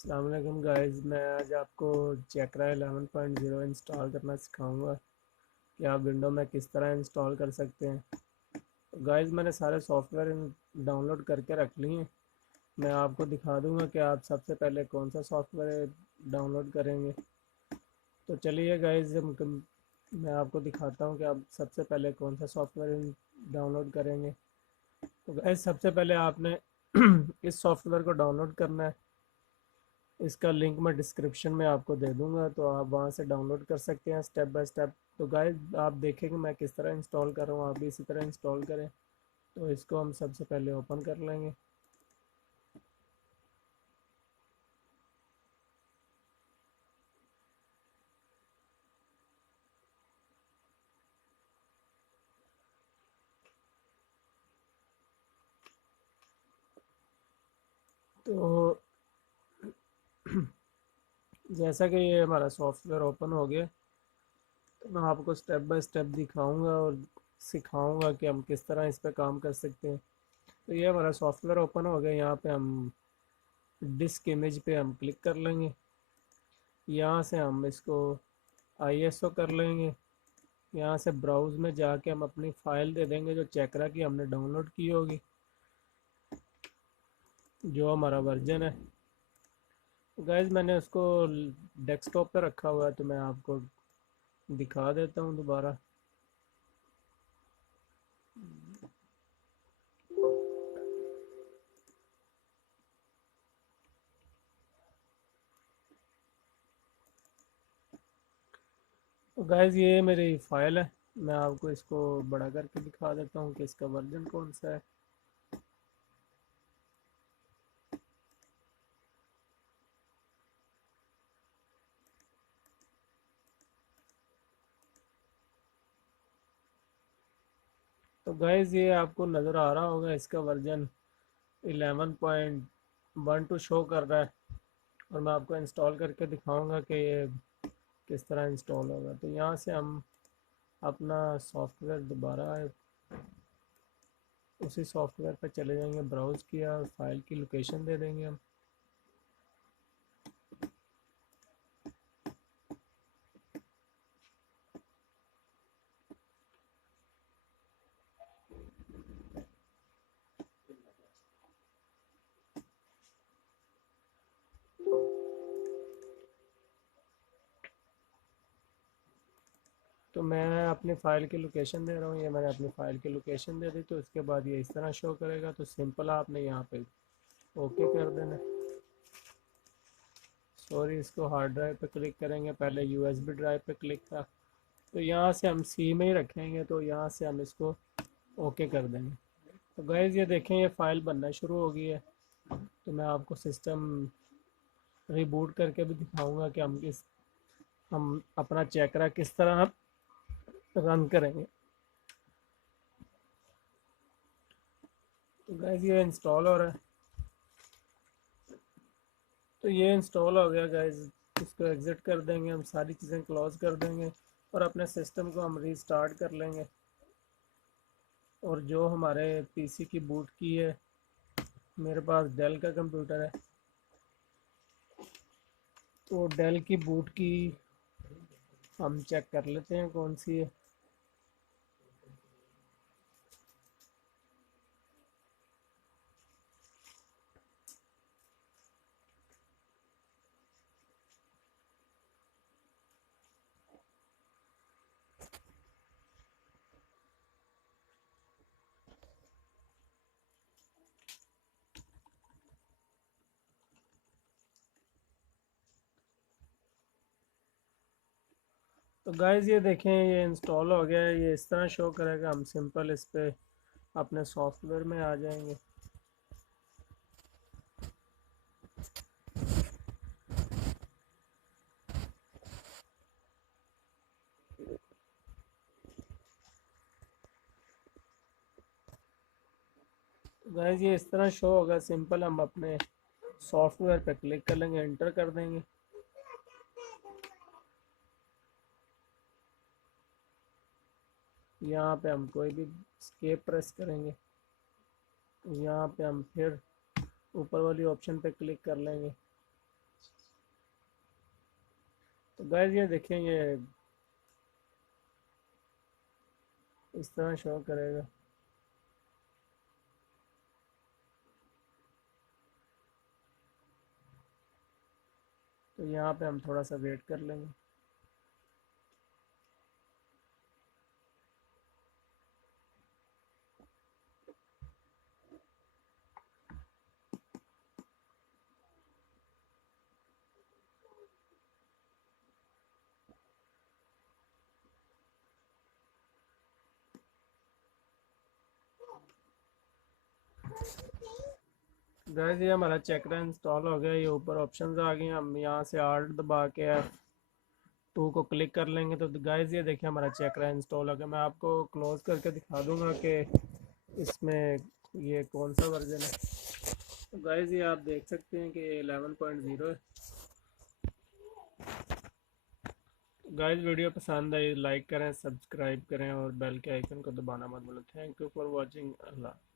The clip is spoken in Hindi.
अस्सलाम वालेकुम गाइस, मैं आज आपको चेकरा 11.0 इंस्टॉल करना सिखाऊंगा कि आप विंडो में किस तरह इंस्टॉल कर सकते हैं। तो गाइस, मैंने सारे सॉफ्टवेयर डाउनलोड करके रख लिए हैं। मैं आपको दिखा दूंगा कि आप सबसे पहले कौन सा सॉफ्टवेयर डाउनलोड करेंगे। तो चलिए गाइस, मैं आपको दिखाता हूँ कि आप सबसे पहले कौन सा सॉफ्टवेयर डाउनलोड करेंगे। तो गाइस, सबसे पहले आपने इस सॉफ्टवेयर को डाउनलोड करना है। इसका लिंक मैं डिस्क्रिप्शन में आपको दे दूंगा, तो आप वहां से डाउनलोड कर सकते हैं स्टेप बाय स्टेप। तो गाइस, आप देखें कि मैं किस तरह इंस्टॉल कर रहा हूँ, आप भी इसी तरह इंस्टॉल करें। तो इसको हम सबसे पहले ओपन कर लेंगे। तो जैसा कि ये हमारा सॉफ्टवेयर ओपन हो गया, तो मैं आपको स्टेप बाय स्टेप दिखाऊंगा और सिखाऊंगा कि हम किस तरह इस पर काम कर सकते हैं। तो ये हमारा सॉफ्टवेयर ओपन हो गया। यहाँ पे हम डिस्क इमेज पे हम क्लिक कर लेंगे। यहाँ से हम इसको आईएसओ कर लेंगे। यहाँ से ब्राउज में जाके हम अपनी फ़ाइल दे देंगे जो चेकरा की हमने डाउनलोड की होगी, जो हमारा वर्जन है। तो गाइज, मैंने उसको डेस्कटॉप पे रखा हुआ है, तो मैं आपको दिखा देता हूँ दोबारा। तो गाइज, ये मेरी फ़ाइल है। मैं आपको इसको बड़ा करके दिखा देता हूँ कि इसका वर्जन कौन सा है। तो गाइज, ये आपको नज़र आ रहा होगा, इसका वर्जन 11.12 शो कर रहा है। और मैं आपको इंस्टॉल करके दिखाऊंगा कि ये किस तरह इंस्टॉल होगा। तो यहाँ से हम अपना सॉफ्टवेयर दोबारा उसी सॉफ्टवेयर पर चले जाएंगे, ब्राउज़ किया और फाइल की लोकेशन दे देंगे हम। तो मैं अपनी फ़ाइल की लोकेशन दे रहा हूँ, ये मैंने अपनी फ़ाइल की लोकेशन दे दी। तो इसके बाद ये इस तरह शो करेगा। तो सिंपल आपने यहाँ पे ओके कर देना। सॉरी, इसको हार्ड ड्राइव पे क्लिक करेंगे, पहले यूएसबी ड्राइव पे क्लिक था। तो यहाँ से हम सी में ही रखेंगे, तो यहाँ से हम इसको ओके कर देंगे। तो गाइज़, ये देखें, ये फ़ाइल बनना शुरू हो गई है। तो मैं आपको सिस्टम रिबूट करके भी दिखाऊंगा कि हम अपना चेकरा किस तरह रन करेंगे। तो गाइस, ये इंस्टॉल हो रहा है। तो ये इंस्टॉल हो गया गाइस। इसको एग्ज़िट कर देंगे, हम सारी चीज़ें क्लोज कर देंगे और अपने सिस्टम को हम रीस्टार्ट कर लेंगे। और जो हमारे पीसी की बूट की है, मेरे पास डेल का कंप्यूटर है, तो डेल की बूट की हम चेक कर लेते हैं कौन सी है। तो गाइस, ये देखें, ये इंस्टॉल हो गया है। ये इस तरह शो करेगा। हम सिंपल इस पे अपने सॉफ्टवेयर में आ जाएंगे। गाइस, ये इस तरह शो होगा। सिंपल हम अपने सॉफ्टवेयर पे क्लिक कर लेंगे, एंटर कर देंगे। यहाँ पे हम कोई भी स्केप प्रेस करेंगे। यहाँ पे हम फिर ऊपर वाली ऑप्शन पे क्लिक कर लेंगे। तो गाइस ये देखें, ये इस तरह शो करेगा। तो यहाँ पे हम थोड़ा सा वेट कर लेंगे। गाइस ये हमारा चेकरा इंस्टॉल हो गया। ये ऊपर ऑप्शंस आ गए, हम यहाँ से आर्ट दबा के F2 को क्लिक कर लेंगे तो गाइस ये देखिए हमारा चेकरा इंस्टॉल हो गया। मैं आपको क्लोज करके दिखा दूंगा कि इसमें ये कौन सा वर्जन है। तो गाइस ये आप देख सकते हैं कि 11.0 है। गाइस वीडियो पसंद आई लाइक करें, सब्सक्राइब करें और बेल के आइकन को दबाना मत भूलें। Thank you for watching. Allah.